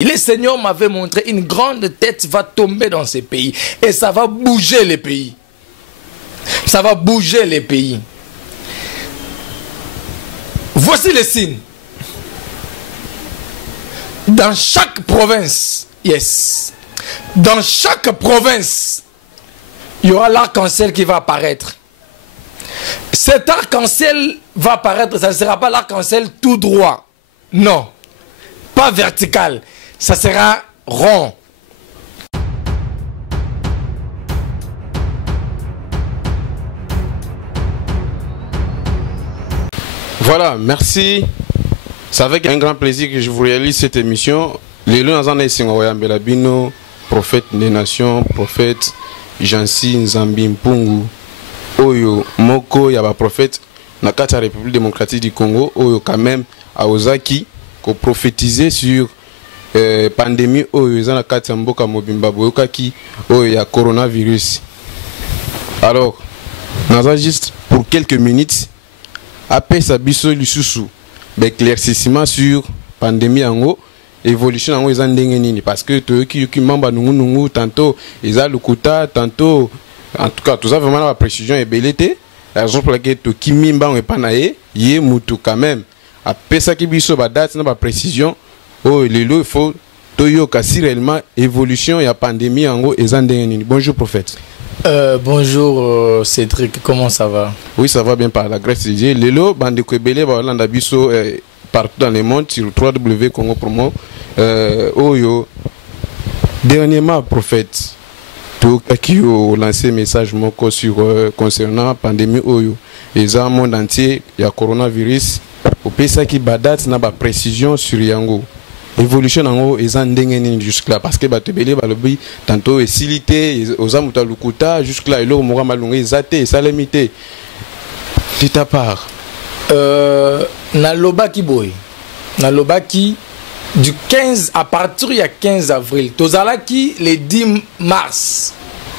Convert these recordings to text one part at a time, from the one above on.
Le Seigneur m'avait montré une grande tête va tomber dans ces pays et ça va bouger les pays. Ça va bouger les pays. Voici les signes. Dans chaque province, yes, dans chaque province, il y aura l'arc-en-ciel qui va apparaître. Cet arc-en-ciel va apparaître, ça ne sera pas l'arc-en-ciel tout droit. Non, pas vertical. Ça sera rond. Voilà, merci. C'est avec un grand plaisir que je vous réalise cette émission. Les lois en Belabino, prophète des nations, prophète Jansi Nzambi Mpungu, Oyo Moko Yaba prophète Nakata République démocratique du Congo, Oyo quand même Aozaki, ko prophétisé sur pandémie Oyo Zanakata Mboka Mobimba Boyokaki, Oyo ya coronavirus. Alors, nous avons juste pour quelques minutes, après sa biso lisusu, d'éclaircissement sur pandémie en haut, évolution en haut, ils ont nini parce que tu qui mamba nungu tantôt ils ont le quota tantôt en tout cas tout ça vraiment la précision est belleté la raison pour laquelle tu qui mimba on pas naé yé mutu quand même après ça qui biso ba date na ba précision oh les lots il faut toyo kasi réellement évolution ya pandémie en haut ils ont nini. Bonjour prophète. Bonjour Cédric, comment ça va? Oui, ça va bien par la grâce de Dieu. Lelo, bande Kwebele, Balanda Biso, partout dans le monde, sur www Congo Promo. Oyo, dernièrement, prophète, tout qui a lancé un message sur concernant la pandémie Oyo. Et dans le monde entier, il y a coronavirus. Au pays qui badat, n'a pas précision sur Yango. Évolution en haut ils ont jusque là parce que batebele balobi tantôt silité aux amuta lukuta jusque là il aura malungé zaté ça limité de ta part na lobaki boy na lobaki du 15 à partir il y a 15 avril tozalaki le 10 mars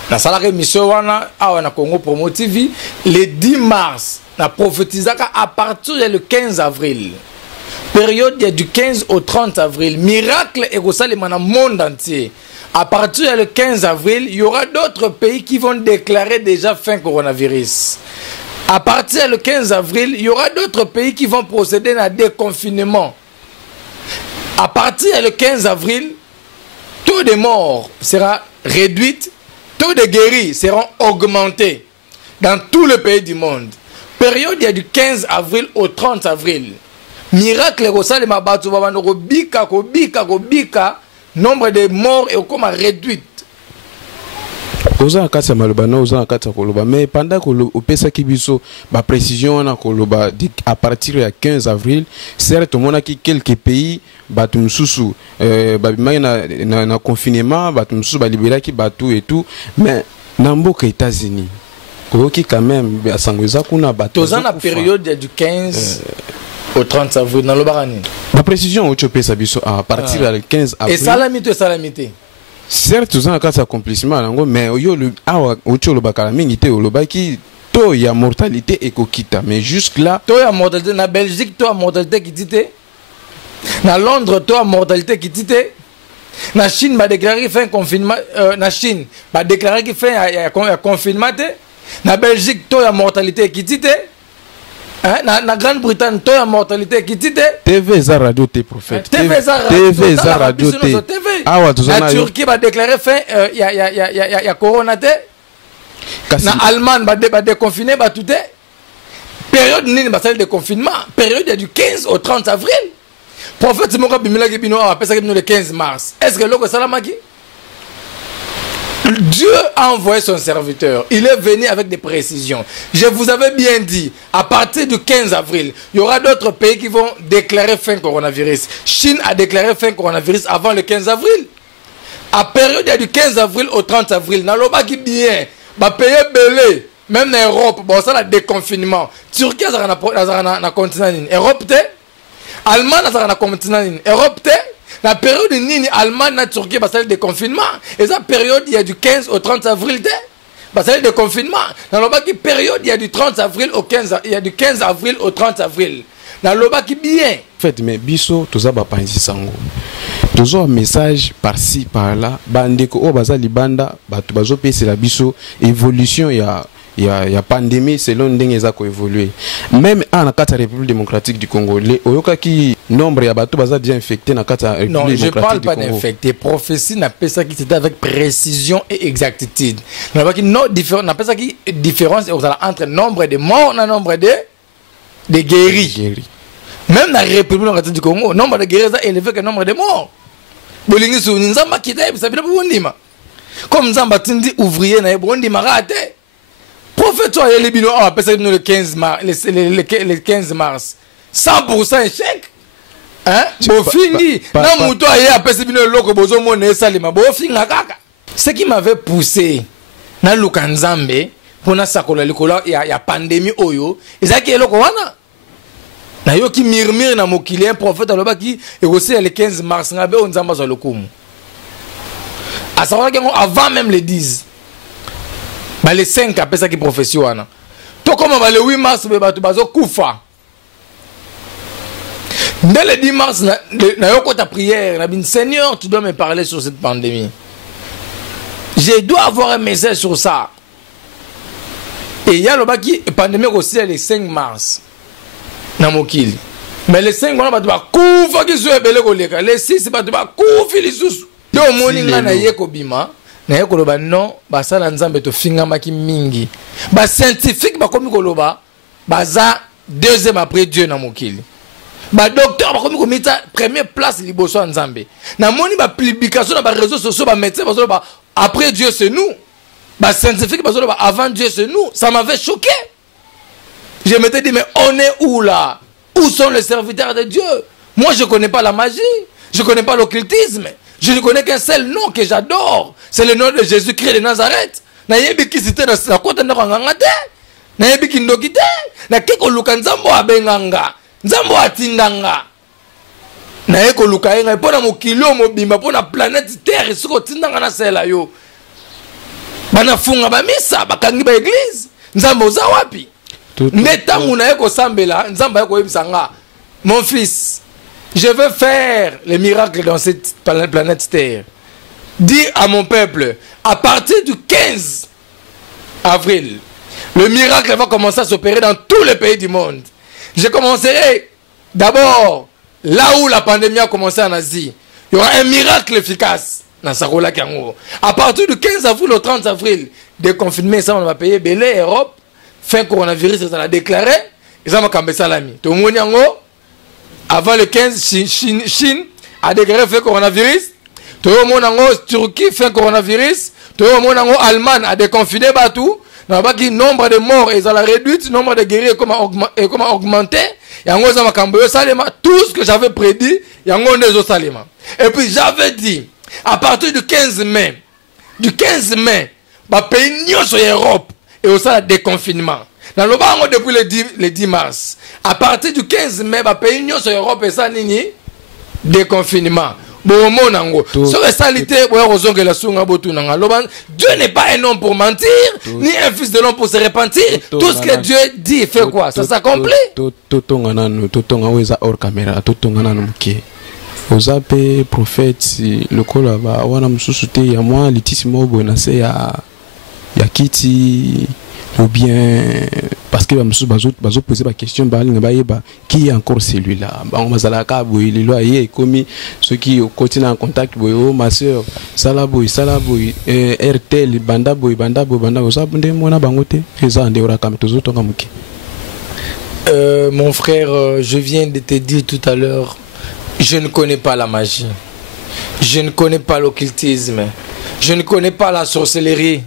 na salarié mission wana awana Congo Promo TV le 10 mars na prophétisaka à partir le 15 avril. Période du 15 au 30 avril, miracle et dans le monde entier. À partir du 15 avril, il y aura d'autres pays qui vont déclarer déjà fin coronavirus. À partir du 15 avril, il y aura d'autres pays qui vont procéder à un déconfinement. À partir du 15 avril, taux de morts sera réduit, taux de guéris seront augmentés dans tous les pays du monde. Période du 15 avril au 30 avril. Miracle et mabatu babano bika nombre de morts est comme réduit. Oza akata malobano oza akata koloba mais pendant que au pesa kibiso ba précision na koloba à partir du 15 avril certes mona ki quelques pays batu mususu ba na confinement batu mususu ba libérer ki batu et tout mais na mboka États-Unis oki quand même asangoza kuna batu toza na période du 15 au 30 avril dans le barani. La précision au Tchopé Sabiso à partir du 15 avril. Et salamité. Certes, vous avez un accomplissement, mais au le bakalamingité au lobaki, to y a mortalité et kokita. Mais jusque là, to y a mortalité na Belgique, to a mortalité qui dit, na Londres, to a mortalité qui dit, na Chine va déclarer fin confinement, na Chine va déclarer qu'il fait un confinement, na Belgique, to y a mortalité qui dit. Na Grande-Bretagne, toi la mortalité qui dit TV za radio te prophète. TV za radio te. Ah ouais, la Turquie va déclarer fin y a corona te. Na Allemagne va déconfiner va tout te. Période nini va de confinement, période du 15 au 30 avril. Prophète Moka Bimila Gibino a appelé ça le 15 mars. Est-ce que l'eau salamaki? Dieu a envoyé son serviteur. Il est venu avec des précisions. Je vous avais bien dit, à partir du 15 avril, il y aura d'autres pays qui vont déclarer fin coronavirus. Chine a déclaré fin coronavirus avant le 15 avril. À période du 15 avril au 30 avril, dans l'Oba qui bien, va payer belé, même en Europe, bon ça le déconfinement. Turquie a un continent, Europe, Allemagne a un continent, Europe, la période nini Allemagne na Turquie va salir de confinement et ça période il y a du 15 au 30 avril va salir de confinement dans le bas qui période il y a du 30 avril au 15 il y a du 15 avril au 30 avril dans le bas qui bien fait mais biso toza ba panzi sango toujours un message par-ci par-là bandeko o baza libanda bato bazopesa la biso évolution ya pandémie selon ndenge eza ko évoluer même en kata République démocratique du Congo oyoka ki nombre ya bato baza déjà infecté na kata République non, démocratique du Congo. Non, je parle pas d'infecté. Prophétie n'a pas ça qui c'était avec précision et exactitude. On n'a pas ça qui différence entre nombre de morts et nombre de guéris. Même dans la République démocratique du Congo, nombre de guéris est élevé que le nombre de morts. Bolingi sou nzamba kita ça bila bondima. Comme nzamba tindi ouvrier na bondima raté. Prophète toi les bino a passé le 15 mars le 15 mars. 100% échec. Hein? Bofingi na muto aye a passé bino loko bozo mona salima bofinga kaka. Ce qui m'avait poussé na lukanzambe pour na sakola likola ya pandémie oyo, ezaki eloko wana. Na yo qui murmure na mokili un prophète aloba qui et aussi le 15 mars ngabe on nzamba za lokumu. À savoir que avant même le 10 ba le 5 après ça qui prophétie wana. To comme ba le 8 mars be bato bazo kufa. Dès le 10 mars na yo ta prière na bin Seigneur tu dois me parler sur cette pandémie. Je dois avoir un message sur ça. Et il y a le qui pandémie aussi le 5 mars. Na mokili mais les 5 wana bato bakufa kiso ebele koleka les 6 bato bakufi lisusu to omoni nga na ye kobima na ye koloba non basala nzambe to fingamaki mingi ba scientifique bakomi koloba baza deuxième après Dieu na mokili ba docteur bakomi komita première place liboso nzambe na moni ba publication na ba réseaux sociaux ba médecins bazoloba après Dieu c'est nous ba scientifique bazoloba avant Dieu c'est nous. Ça m'avait choqué. Je m'étais dit, mais on est où là? Où sont les serviteurs de Dieu? Moi, je ne connais pas la magie. Je ne connais pas l'occultisme. Je ne connais qu'un seul nom que j'adore. C'est le nom de Jésus-Christ de Nazareth. Nayebi ki site na kota na nganga te. Nayebi ki ndoki te. Na keko luka nzambo abenganga. Nzambo atindanga. Naye ko luka yenga pona mokilo mobimba pona planète Terre siko tindanga na sela yo. Bana funga ba misa bakangi ba église. Nzambo za wapi? Mon fils, je veux faire les miracles dans cette planète Terre. Dis à mon peuple, à partir du 15 avril, le miracle va commencer à s'opérer dans tous les pays du monde. Je commencerai d'abord là où la pandémie a commencé en Asie. Il y aura un miracle efficace. À partir du 15 avril au 30 avril, déconfinement, ça on va payer Belé, Europe. Fin coronavirus, ça a déclaré. Ils ont cambié salami. Tout le monde avant le 15, Chine a déclaré fin coronavirus. Tout le monde Turquie fin coronavirus. Tout le monde Allemagne a déconfiné tout. Le nombre de morts ils ont réduit, le nombre de guéris est comme augmenté. Tout ce que j'avais prédit, il y a un salima. Et puis j'avais dit, à partir du 15 mai, pays sur l'Europe. Et aussi le déconfinement. Dans le bas, depuis le 10 mars. À partir du 15 mai, les pays sur l'Europe et ça, déconfinement. Dieu n'est pas un homme pour mentir, ni un fils de l'homme pour se repentir. Tout ce que Dieu dit, fait quoi? Ça s'accomplit. Ozape prophète le kolaba wana msusute ya moi litissimo bonase ya kiti ou bien parce que bazo poser la question qui est encore celui-là on bazalaka boy les lois yé commis ceux qui au quotidien en contact boy oh ma sœur salaboy RTL banda boy ça bonde mona bangote eza ndera kam tozo tonga muki. Mon frère, je viens de te dire tout à l'heure, je ne connais pas la magie, je ne connais pas l'occultisme, je ne connais pas la sorcellerie.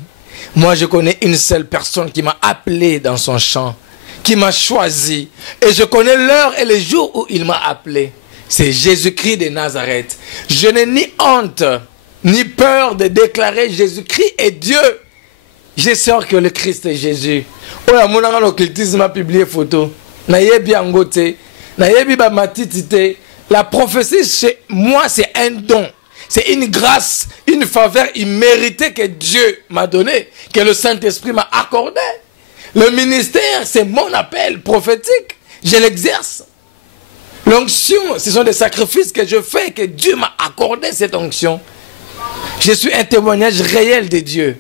Moi, je connais une seule personne qui m'a appelé dans son champ, qui m'a choisi. Et je connais l'heure et le jour où il m'a appelé. C'est Jésus-Christ de Nazareth. Je n'ai ni honte, ni peur de déclarer Jésus-Christ est Dieu. Je sais que le Christ est Jésus. Oh, l'occultisme a publié photo. La prophétie, chez moi, c'est un don. C'est une grâce, une faveur imméritée que Dieu m'a donnée, que le Saint-Esprit m'a accordé. Le ministère, c'est mon appel prophétique. Je l'exerce. L'onction, ce sont des sacrifices que je fais, que Dieu m'a accordé cette onction. Je suis un témoignage réel de Dieu.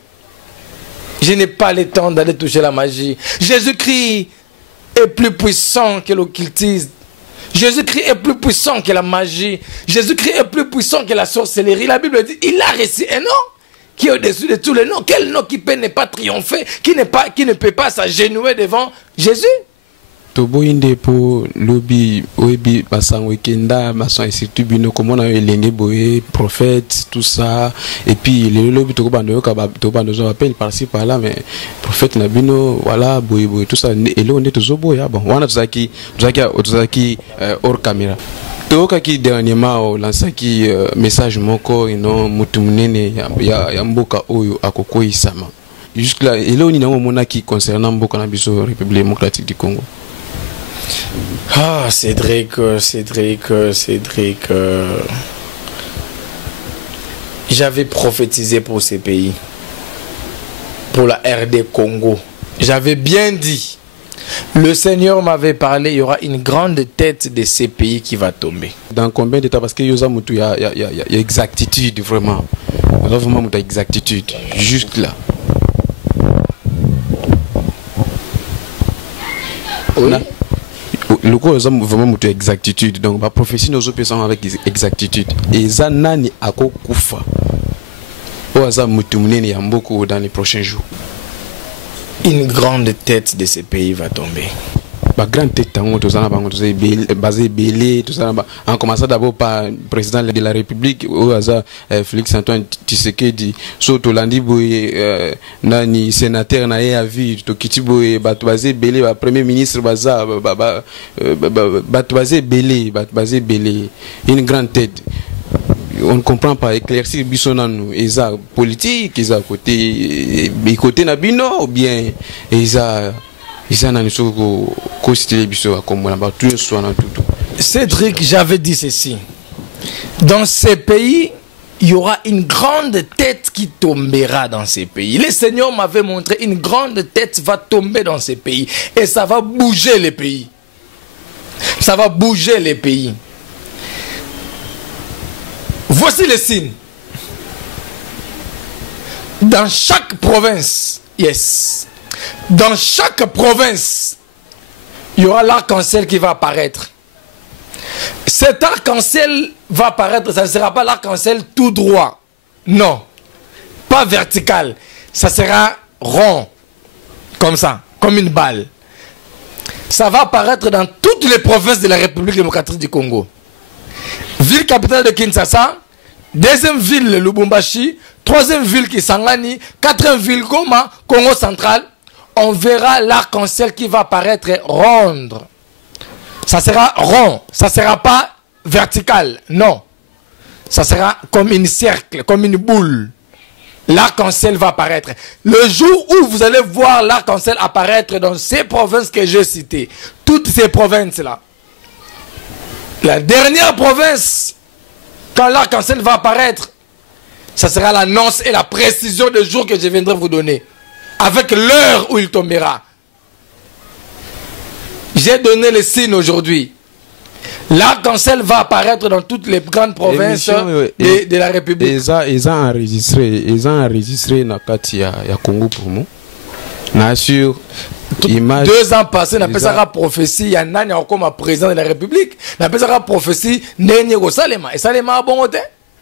Je n'ai pas le temps d'aller toucher la magie. Jésus-Christ est plus puissant que l'occultisme. Jésus-Christ est plus puissant que la magie. Jésus-Christ est plus puissant que la sorcellerie. La Bible dit, il a reçu un nom qui est au-dessus de tous les noms. Quel nom qui peut ne pas triompher, qui ne peut pas s'agenouiller devant Jésus? Toboinde pour lobby oebi basang wekenda mason et surtout bino comment on a elenge boye prophète tout ça et puis le lobby to bando ka to bando zo appel par-ci par-là mais prophète na bino voilà boye boye tout ça et là on est zo boya bon wana tuzaki hors caméra toka ki dernièrement lansaki message moko ino mutu munene ya mboka oyo akokoi sama jusque là et là on ina mona qui concernant mboka na biso République démocratique du Congo. Ah, Cédric. J'avais prophétisé pour ces pays. Pour la RD Congo. J'avais bien dit. Le Seigneur m'avait parlé, il y aura une grande tête de ces pays qui va tomber. Dans combien d'états? Parce que il y a exactitude vraiment. Il y a vraiment exactitude. Juste là. Oui. Le coup est vraiment exactitude donc ma prophétie nous opérons avec exactitude et ça nani ako kufa ou ça mutumneni ya mboko dans les prochains jours. Une grande tête de ces pays va tomber. La grande tête basé belé tout ça en commençant d'abord par le président de la République ou Félix Antoine Tshisekedi surtout landi boye nani sénateur na ya vie to kiti boye bato basé belé premier ministre baza bato basé belé une grande tête. On ne comprend pas éclaircir bisonanu eza politique eza côté na bino ou bien eza Cédric, j'avais dit ceci. Dans ces pays, il y aura une grande tête qui tombera dans ces pays. Le Seigneur m'avait montré une grande tête va tomber dans ces pays. Et ça va bouger les pays. Ça va bouger les pays. Voici les signes. Dans chaque province, yes. Dans chaque province, il y aura l'arc-en-ciel qui va apparaître. Cet arc-en-ciel va apparaître, ça ne sera pas l'arc-en-ciel tout droit. Non, pas vertical. Ça sera rond, comme ça, comme une balle. Ça va apparaître dans toutes les provinces de la République démocratique du Congo. Ville capitale de Kinshasa, deuxième ville Lubumbashi, troisième ville Kisangani, quatrième ville Goma, Congo central. On verra l'arc-en-ciel qui va apparaître rond. Ça sera rond, ça ne sera pas vertical, non. Ça sera comme un cercle, comme une boule. L'arc-en-ciel va apparaître. Le jour où vous allez voir l'arc-en-ciel apparaître dans ces provinces que j'ai citées, toutes ces provinces-là, la dernière province, quand l'arc-en-ciel va apparaître, ça sera l'annonce et la précision du jour que je viendrai vous donner. Avec l'heure où il tombera. J'ai donné les signes aujourd'hui. L'arc-en-ciel va apparaître dans toutes les grandes provinces de la République. Ils ont enregistré dans le Congo pour nous. Nassure. 2 ans passés, on a fait une prophétie. Il y a un an comme président de la République. On a fait une prophétie. Nenye Salema. Et Salema a bon côté.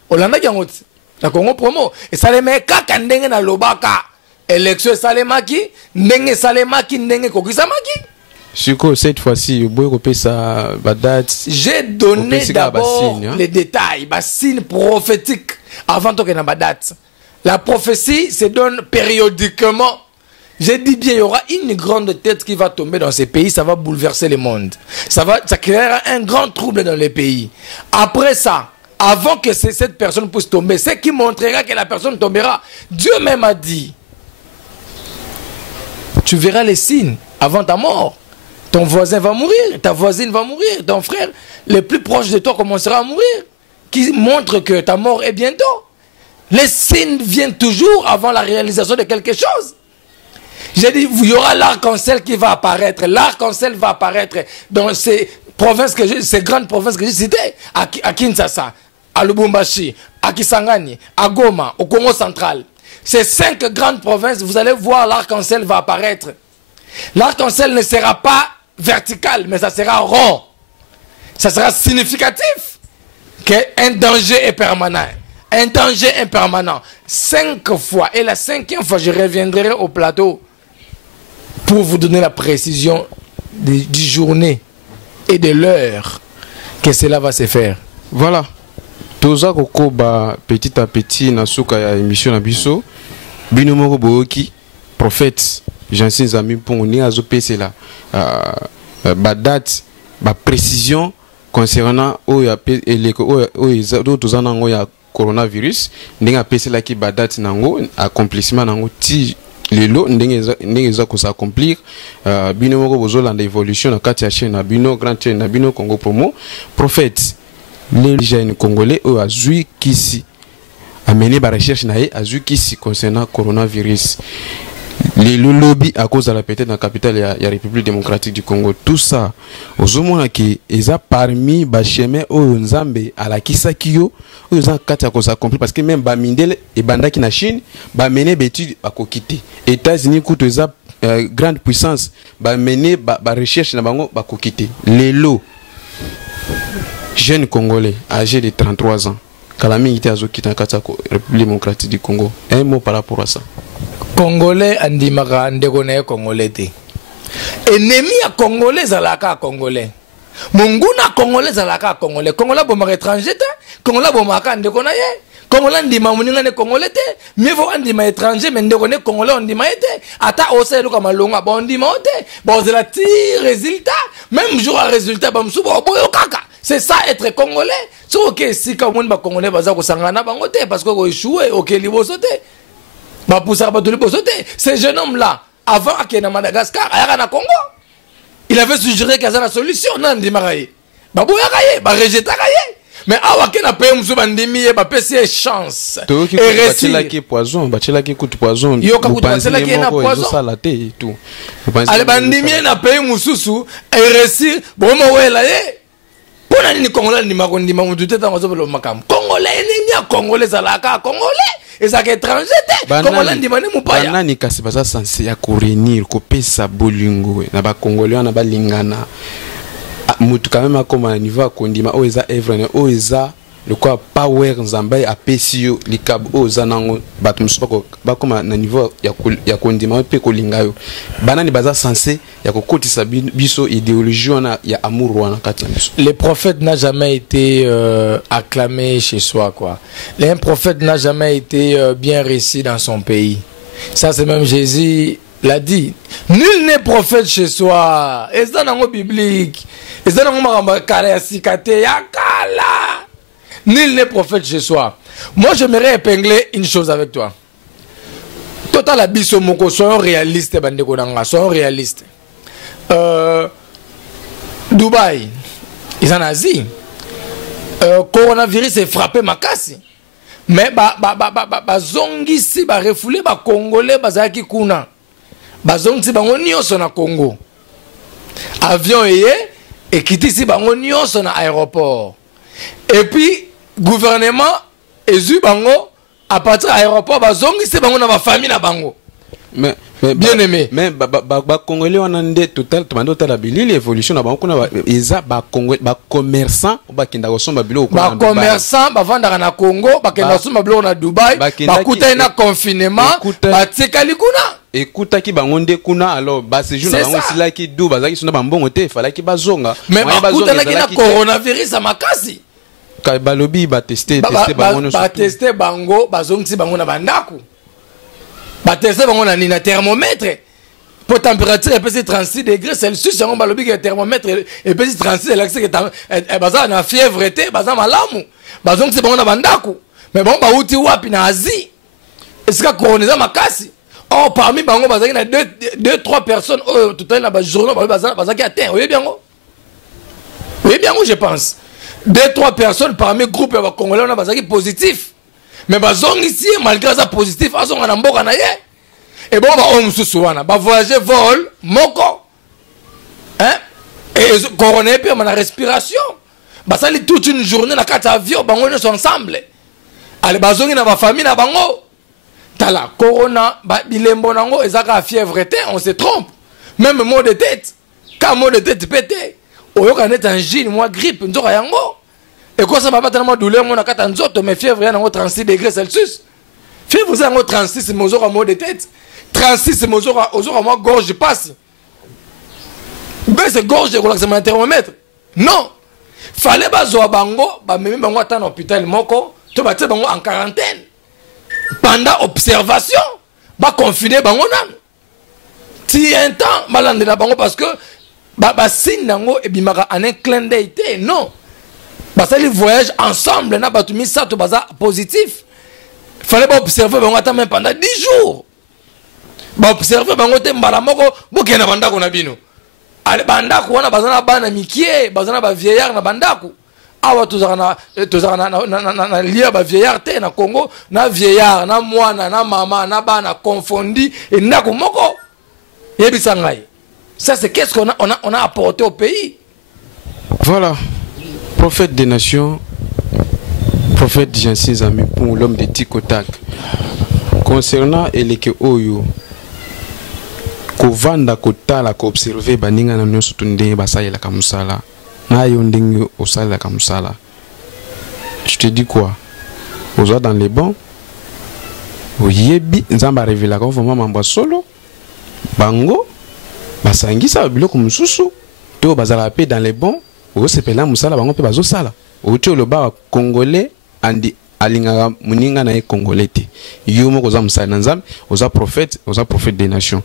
On l'a dit en la Congo promo. Et Salema est kakandenge na lobaka. Élection Salemaki, Nenge Salemaki, Nenge Kokisamaki. Suko, cette fois-ci, j'ai donné d'abord les détails, bassine prophétique, avant que na date. La prophétie se donne périodiquement. J'ai dit bien, il y aura une grande tête qui va tomber dans ces pays, ça va bouleverser le monde. Ça créera un grand trouble dans les pays. Après ça, avant que cette personne puisse tomber, c'est qui montrera que la personne tombera. Dieu même a dit. Tu verras les signes avant ta mort. Ton voisin va mourir, ta voisine va mourir, ton frère, le plus proche de toi commencera à mourir. Qui montre que ta mort est bientôt. Les signes viennent toujours avant la réalisation de quelque chose. J'ai dit, il y aura l'arc-en-ciel qui va apparaître. L'arc-en-ciel va apparaître dans ces provinces que ces grandes provinces que j'ai citées, à Kinshasa, à Lubumbashi, à Kisangani, à Goma, au Congo central. Ces 5 grandes provinces, vous allez voir, l'arc-en-ciel va apparaître. L'arc-en-ciel ne sera pas vertical, mais ça sera rond. Ça sera significatif qu'un danger est permanent. Un danger est permanent. 5 fois. Et la 5e fois, je reviendrai au plateau pour vous donner la précision du journée et de l'heure que cela va se faire. Voilà. Toza koko ba petit à petit na suka ya émission na biso. Bino moko boki prophète Jansin Nzambi Mpongoni azo pese la ba date ba précision concernant oya eleko oya toza nango ya coronavirus ndenge pese la ki ba date nango accomplissement nango ti lelo ndenge za ko s'accomplir bino moko bozolanda évolution na kati ya chaîne na bino grand chaîne na bino Congo Promo prophète les jeunes congolais ont azui kisi amené ba recherche na azui kisi concernant coronavirus les lobby à cause de la peut-être dans la capitale ya République démocratique du Congo tout ça ozomona ki eza parmi ba chemin o nzambe ala kisakiyo oza kati ya ko s'accomplir parce que même ba mindele et bandaki na Chine ba mener d'études à kokité États-Unis kuto eza grande puissance ba mener ba recherche na bango ba kokité lelo jeune congolais âgé de 33 ans Kalami était azoki dans la République démocratique du Congo. Un mot par rapport à ça. Congolais andimaka ndekone congolais te. Ennemi ya congolais zalaka congolais. Munguna congolais zalaka congolais. Congolais bomaka étranger te. Congolais bomaka ndekona ye. Congolais ndima muninga ne congolais te. Mieux vaut andima étranger mais ndekone congolais ondima te. Ata ose luka malonga ba ondima te. Ba zela ti résultat. Même jour à résultat ba msuba boyo kaka. C'est ça être congolais. C'est ok si comme on va congolais baza ko sangana bango te parce que ko échoué ok liboso te. Ba poussa ba to liboso te. Ce jeune homme là avant à Madagascar ayaka na Congo. Il avait suggéré qu'il y a la solution nan dimaraye. Ba boya kaye, ba rejeta kaye. Mais awake na paye musu bandimi ba pese chance. Et récit qui poison, bachela qui coûte poison. Yo ka coûte bachela qui na poison salaté et tout. Ale bandimi na paye mususu et récit bon mo wela ye. Pona ni Congolais ni makondi mamutu teta ngozobelo makam. Congolais ni nya Congolais zalaka Congolais. Et ça étranger te. Congolais ndi mane mupaya. Banani kasi baza censé ya courir ko pesa bolingo na ba Congolais na ba lingana. Mutu quand même comme à niveau kondima oza evre oza le quoi power nzambe a pesio likab oza nango batu musoko ba comme na niveau ya kondima pe ko lingayo. Banani baza censé ya kokotisa biso idéologie wana ya amour wana kati biso. Le prophète n'a jamais été acclamé chez soi quoi. Un prophète n'a jamais été bien réussi dans son pays. Ça c'est même Jésus l'a dit. Nul n'est prophète chez soi. Et ça dans le biblique. Et ça dans le kala. Nul n'est prophète chez soi. Moi j'aimerais épingler une chose avec toi. Total abisso moko soyons réalistes bandeko nanga, soyons réalistes. Dubaï, ils en Asie. Coronavirus est frappé makasi. Mais zongi si ba refoulé ba congolais bazaki kuna. Bazongi si bango nyonso na Congo. Avion et quitter si bango nyonso na aéroport. Et puis gouvernement ezu bango à partir de l'aéroport bazongi si bango na ba famille na bango. Mais bien aimé. Mais Congolais on a ndé total tomando tala bili l'évolution na bango na eza ba Congolais ba commerçant ba kenda ko somba bilo ko na commerçant ba vanda na Congo ba kenda somba bilo na Dubaï ba kuta na confinement ba tsekali kuna. Écoutaki bango ndé kuna alors ba séjour na bango sila ki du bazaki sona ba mbongo te fala ki bazonga. Mais ba kuta na coronavirus makasi. Ka balobi ba tester bango no ba tester bango bazongi bango na bandako. Ba tester bango na nina thermomètre pour température epesi 36 degrés Celsius yango balobi ke thermomètre epesi 36 relaxé ke baza na fièvre te baza malamu bazongi bango na bandako mais bon ba uti wapi na Asie esika corona makasi oh parmi bango bazaki na 2-3 personnes oh tout à l'heure na ba journaux bazaki atteint oui bien je pense 2-3 personnes parmi groupe ya ba congolais na bazaki positif. Mais bazongi ici malgré ça positif azonga na mboka na ye et bon ba on mususu wana ba voyager vol moko hein Et corona pe ma respiration. Basali toute une journée na kata avion bango ne sont ensemble. Ale bazongi na ba famille na bango. Tala corona ba bilembo nango ezaka fièvre té, on se trompe. Même mot de tête. Quand mot de tête pété, oyoka net angine, moi grippe, nzoka yango. Et quoi ça va pas tellement douleur mon akata nzoto mais fièvre yango 36 degrés Celsius. Fièvre yango 36 c'est mozoka mot de tête. 36 c'est mozoka moi gorge passe. Ben c'est gorge ko c'est mon thermomètre. Non. Fallait bazo bango, ba memi bango ata na hôpital moko, to ba bango en quarantaine. Pendant observation, ba confiner bango nan. Si un temps malande na bango parce que ba signe nango e bimaka en un clin d'œil non. Ba ça les voyage ensemble na ba tumi ça to baza positif. Fallait pas observer bango ata même pendant 10 jours. Ba observer bango te mbala moko bokena bandako na bino. Ale bandako wana bazana bana mikie, bazana ba vieillard na bandako. Awa tozana na lia ba vieillard te na Congo, na vieillard, na mwana, na maman, na bana confondi et ndako moko. Yebisa ngai. Ça c'est qu'est-ce qu'on a apporté au pays. Voilà. Prophète des nations, prophète Jansi Nzambi pour l'homme de Tikotak. Concernant Eleke Oyo, kovanda kotala ko observer baninga na nyonso tunde basala ka musala na yo ndenge osala ka musala. Je te dis quoi? Oza dans les bons oyebi nzamba révéla ko vraiment mamba solo bango basangisa biloko mususu to bazala pe dans les bons o sepela musala bango pe bazo sala o tolo ba congolais andi alinga muninga na e congolais te yo moko za musala na nzambe oza prophète des nations.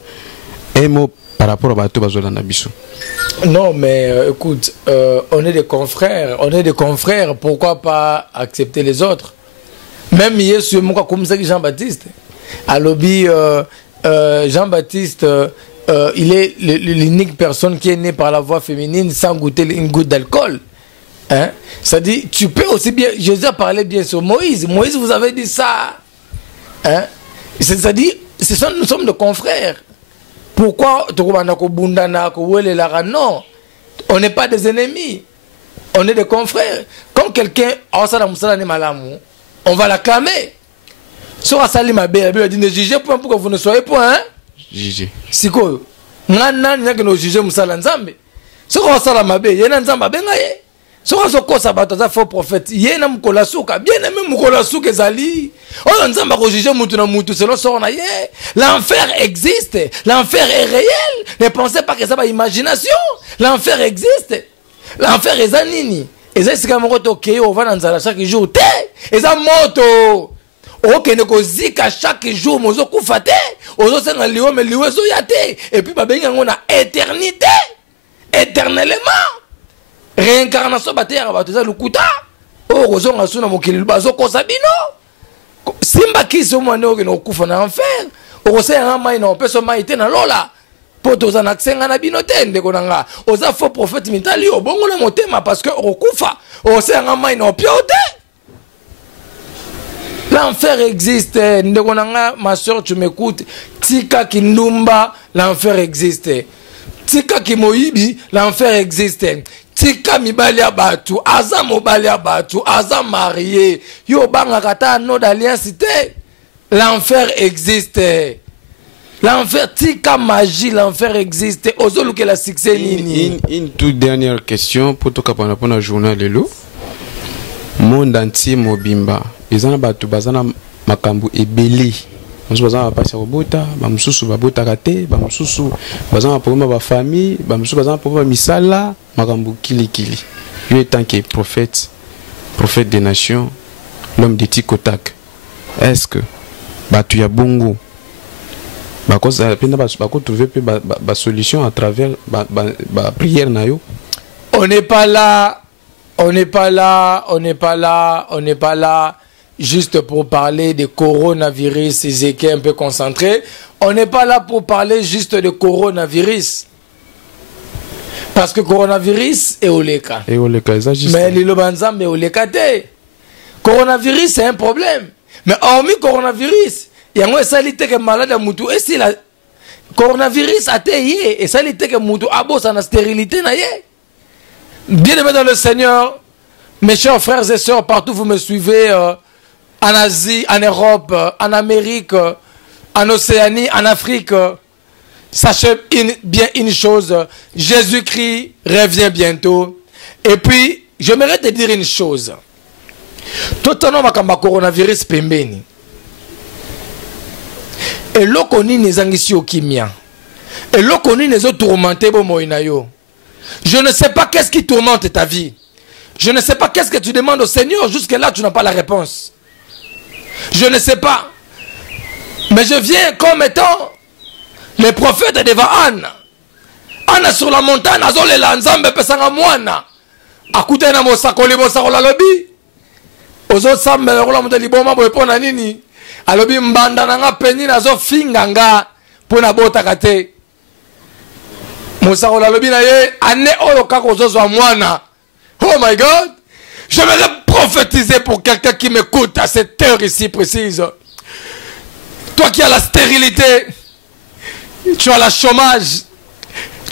Un mot par rapport à Bato Bazolanda Bissou. Non, mais écoute, on est des confrères, pourquoi pas accepter les autres? Même hier, sur mon cas, comme ça, Jean-Baptiste. À lobby, Jean-Baptiste, il est l'unique personne qui est née par la voie féminine sans goûter une goutte d'alcool. Hein? Ça dit, tu peux aussi bien. Jésus a parlé bien sur Moïse. Moïse, vous avez dit ça. Hein? C'est-à-dire, nous sommes des confrères. Pourquoi non, on n'est pas des ennemis, on est des confrères. Quand quelqu'un on va l'acclamer. Sur Asali Mabé, il dit ne jugez point pour que vous ne soyez point. Hein? Jugez. C'est quoi? Nana n'y a que nos juger Moussala Nzambe. Sur Asala Mabé, il y a un Nzamba Bengaye. Sur Asoko Sabata, faux prophète, il y a un Moukolasuka, bien aimé Moukolasuka Zali. Oh, Nzamba juger Moutuna Moutou, selon son aïe. L'enfer existe, l'enfer est réel. Ne pensez pas que ça va imagination. L'enfer existe. L'enfer est zanini. Et ça, c'est comme on va dans chaque jour. Et ça, moto. Ok, ne kozika chaque jour, mozo koufate. Ozo senga liwa, mais liwa zo yate. Et puis, babenga on a éternité. Éternellement. Réincarnation batera batoza lukuta. Oh, ozo ngasuna mokili bazo kosabino. Simba kiso mwana oke no kufa na enfer. Ose nga mai na peso mai te na lola. Poto za naksenga na binote ndeko nanga. Oza faux prophète mitali obongo na motema parce que okufa. Ose nga mai na piote. L'enfer existe. Ndeko nanga, ma soeur, tu m'écoutes. Tika Kindumba, l'enfer existe. Tika Kimoyibi, l'enfer existe. Tika mibali ya batu, aza mobali ya batu, aza marié. Yo banga kata no d'alliance te. L'enfer existe. L'enfer, tika magie, l'enfer existe. Ozolu que la succès nini. Une toute dernière question pour toi pour la journal de l'eau. Monde entier mobimba. Ezana batu bazana makambu ebeli. Nous bazana passer au bota, ba mususu ba bota kate, ba mususu bazana problème ba famille, ba mususu bazana problème misala, makambu kili. Lui étant que prophète des nations, l'homme de Tikotak. Est-ce que batu ya bongo ba cause pena ba trouver ba solution à travers ba prière na yo? On n'est pas là juste pour parler de coronavirus, Ézéchiel un peu concentré. On n'est pas là pour parler juste de coronavirus. Parce que coronavirus est au leka. Mais l'Ilobanzam est au leka. Coronavirus, c'est un problème. Mais hormis coronavirus, il y a un salité que malade à Moutou. Et si la coronavirus a été et salité que Moutou a bossé en stérilité, Bien-aimés dans le Seigneur, mes chers frères et sœurs, partout vous me suivez, en Asie, en Europe, en Amérique, en Océanie, en Afrique, sachez bien une chose, Jésus-Christ revient bientôt. Et puis, j'aimerais te dire une chose. Tout le monde a coronavirus pembeni. Et l'okoni n'est angisi okimia. Et l'okoni n'est tourmenté bo moinayo. Je ne sais pas qu'est-ce qui tourmente ta vie. Je ne sais pas qu'est-ce que tu demandes au Seigneur. Jusque-là, tu n'as pas la réponse. Je ne sais pas. Mais je viens comme étant le prophète devant Anne. Anne sur la montagne, azole la nzambe pesanga mwana. Akute na mosakoli mosakola lobi. Ozo sambe rola muteli boma boye pona nini. Alobi mbanda nanga peni nazo finga nga pona bota kate. Mosakola lobi na ye ane oyo kako ozo mwana. Oh my God. J'aimerais prophétiser pour quelqu'un qui m'écoute à cette heure ici précise. Toi qui as la stérilité, tu as le chômage,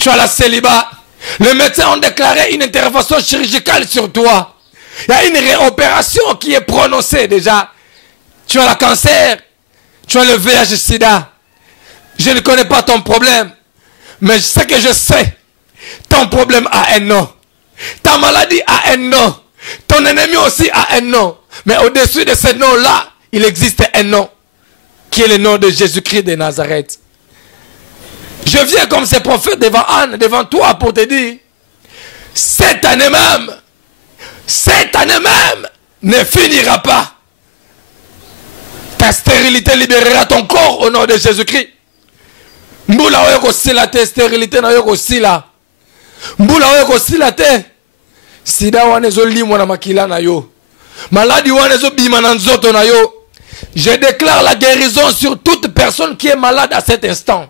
tu as la célibat. Les médecins ont déclaré une intervention chirurgicale sur toi. Il y a une réopération qui est prononcée déjà. Tu as le cancer, tu as le VIH-Sida. Je ne connais pas ton problème, mais ce que je sais, ton problème a un nom. Ta maladie a un nom. Ton ennemi aussi a un nom. Mais au-dessus de ce nom-là, il existe un nom, qui est le nom de Jésus-Christ de Nazareth. Je viens comme ce prophète devant Anne, devant toi, pour te dire, cette année même ne finira pas. Ta stérilité libérera ton corps au nom de Jésus-Christ. Mbula oyoko sila te stérilité na oyoko sila. Mbula oyoko sila te. Sida wane zo limwa na makila na yo. Maladie wane zo bima na nzoto na yo. Je déclare la guérison sur toute personne qui est malade à cet instant.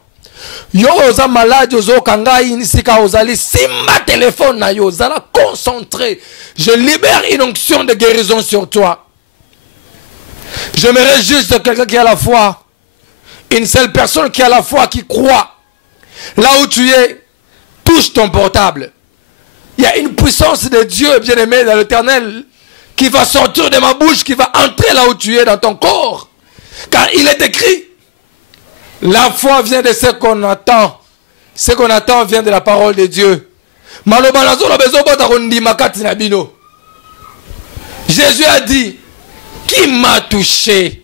Yo oza malade ozo kangai nisika ozali simba téléphone na yo zala concentré. Je libère une onction de guérison sur toi. J'aimerais juste quelqu'un qui a la foi. Une seule personne qui a la foi, qui croit. Là où tu es, touche ton portable. Il y a une puissance de Dieu, bien-aimé, dans l'Éternel, qui va sortir de ma bouche, qui va entrer là où tu es, dans ton corps. Car il est écrit, la foi vient de ce qu'on attend. Ce qu'on attend vient de la parole de Dieu. Jésus a dit, qui m'a touché?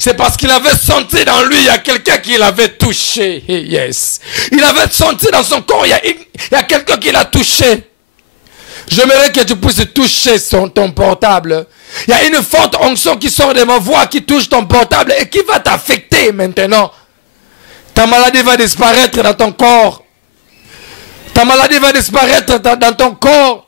C'est parce qu'il avait senti dans lui, il y a quelqu'un qui l'avait touché. Yes. Il avait senti dans son corps, il y a quelqu'un qui l'a touché. J'aimerais que tu puisses toucher ton portable. Il y a une forte onction qui sort de ma voix, qui touche ton portable et qui va t'affecter maintenant. Ta maladie va disparaître dans ton corps. Ta maladie va disparaître dans ton corps.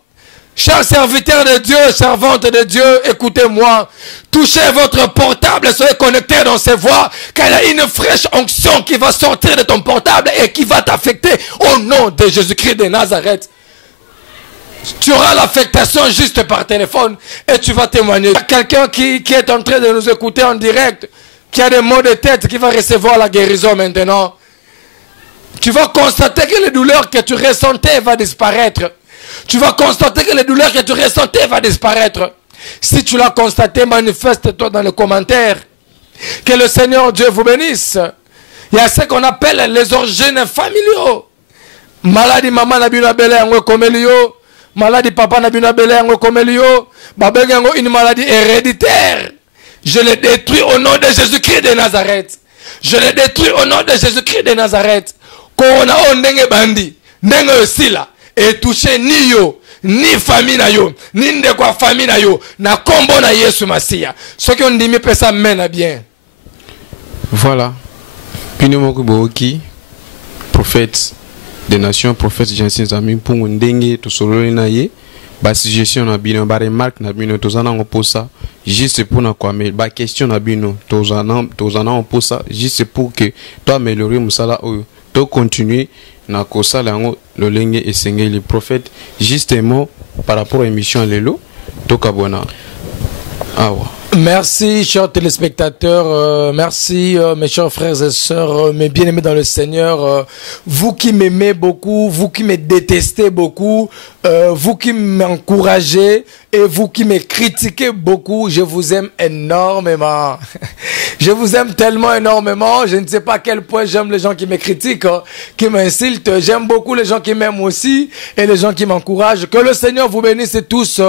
Chers serviteurs de Dieu, servantes de Dieu, écoutez-moi. Touchez votre portable, soyez connectés dans ces voix, car il y a une fraîche onction qui va sortir de ton portable et qui va t'affecter au nom de Jésus-Christ de Nazareth. Tu auras l'affectation juste par téléphone et tu vas témoigner. Quelqu'un qui est en train de nous écouter en direct, qui a des maux de tête, qui va recevoir la guérison maintenant. Tu vas constater que les douleurs que tu ressentais vont disparaître. Tu vas constater que les douleurs que tu ressentais vont disparaître. Si tu l'as constaté, manifeste-toi dans les commentaires. Que le Seigneur Dieu vous bénisse. Il y a ce qu'on appelle les origines familiaux. Maladie maman n'a bien belé en komelio. Maladie papa n'a bien belé en komelio. Babengo une maladie héréditaire. Je les détruis au nom de Jésus-Christ de Nazareth. Je les détruis au nom de Jésus-Christ de Nazareth. Corona on ndenge bandi. Ndenge osila. Et toucher ni yo, ni famille na yo, ni ndekwa famille na yo, na kombo na Yesu Masia. Ce qui on dit me ça mène bien. Voilà. Pinimoko Boki, prophète des nations, prophète Jansin Zami, pour ndenge to solo na ye, ba suggestion na bino, ba remarque na bino, to zana on pose ça, juste pour na quoi, mais ba question na bino, to zana on pose ça, juste pour que toi améliorer musala oyo, to continuer na kosa lango lolenge esenge les prophètes justement par rapport à l'émission lelo tokabona awa Merci, chers téléspectateurs. Merci, mes chers frères et sœurs, mes bien-aimés dans le Seigneur. Vous qui m'aimez beaucoup, vous qui me détestez beaucoup, vous qui m'encouragez et vous qui me critiquez beaucoup, je vous aime énormément. Je vous aime tellement énormément. Je ne sais pas à quel point j'aime les gens qui me critiquent, qui m'insultent. J'aime beaucoup les gens qui m'aiment aussi et les gens qui m'encouragent. Que le Seigneur vous bénisse tous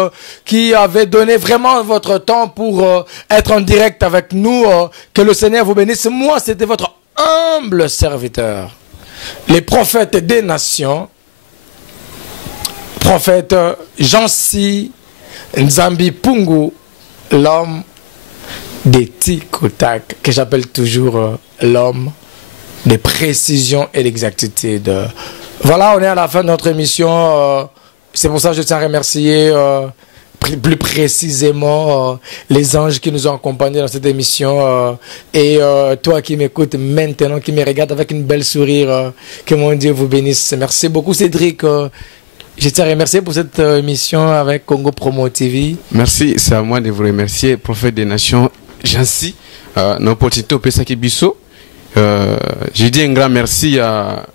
qui avez donné vraiment votre temps pour être en direct avec nous. Que le Seigneur vous bénisse. Moi, c'était votre humble serviteur, les prophètes des nations, prophète Jansi Nzambi Pungu, l'homme des tic-tac, que j'appelle toujours l'homme de précision et d'exactitude. Voilà, on est à la fin de notre émission. C'est pour ça que je tiens à remercier plus précisément les anges qui nous ont accompagnés dans cette émission et toi qui m'écoutes maintenant, qui me regarde avec une belle sourire, que mon Dieu vous bénisse. Merci beaucoup Cédric. Je tiens à remercier pour cette émission avec Congo Promo TV. Merci, c'est à moi de vous remercier, prophète des nations, Jansi, l'opportunité au Pesaki Bisso. Je dis un grand merci à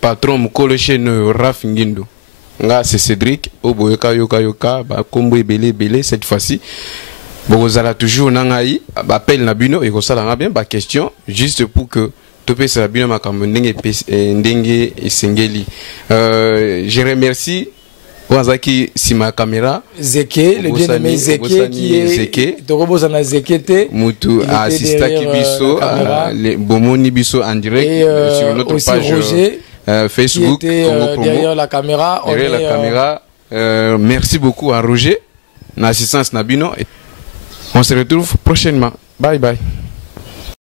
patron Mukolo Cheno Raf Ngindo. Là, c'est Cédric, Oboyoka Yoka Yoka, Kombo Belé Belé, cette fois-ci. Vous allez toujours Nangaï, appel Nabino, et ça l'a bien, question, juste pour que Topé Sabino Makamundenge et Sengeli. Je remercie Wazaki Sima Kamera, Zeke, le bien-aimé Zeke, qui est Zeke, Torobosana Zekete, Moutou Assista Kibiso, Bomoni Biso en direct sur notre aussi page Roger, Facebook, qui était derrière la caméra. Derrière la caméra. Merci beaucoup à Roger, l'assistance Nabino. On se retrouve prochainement. Bye bye.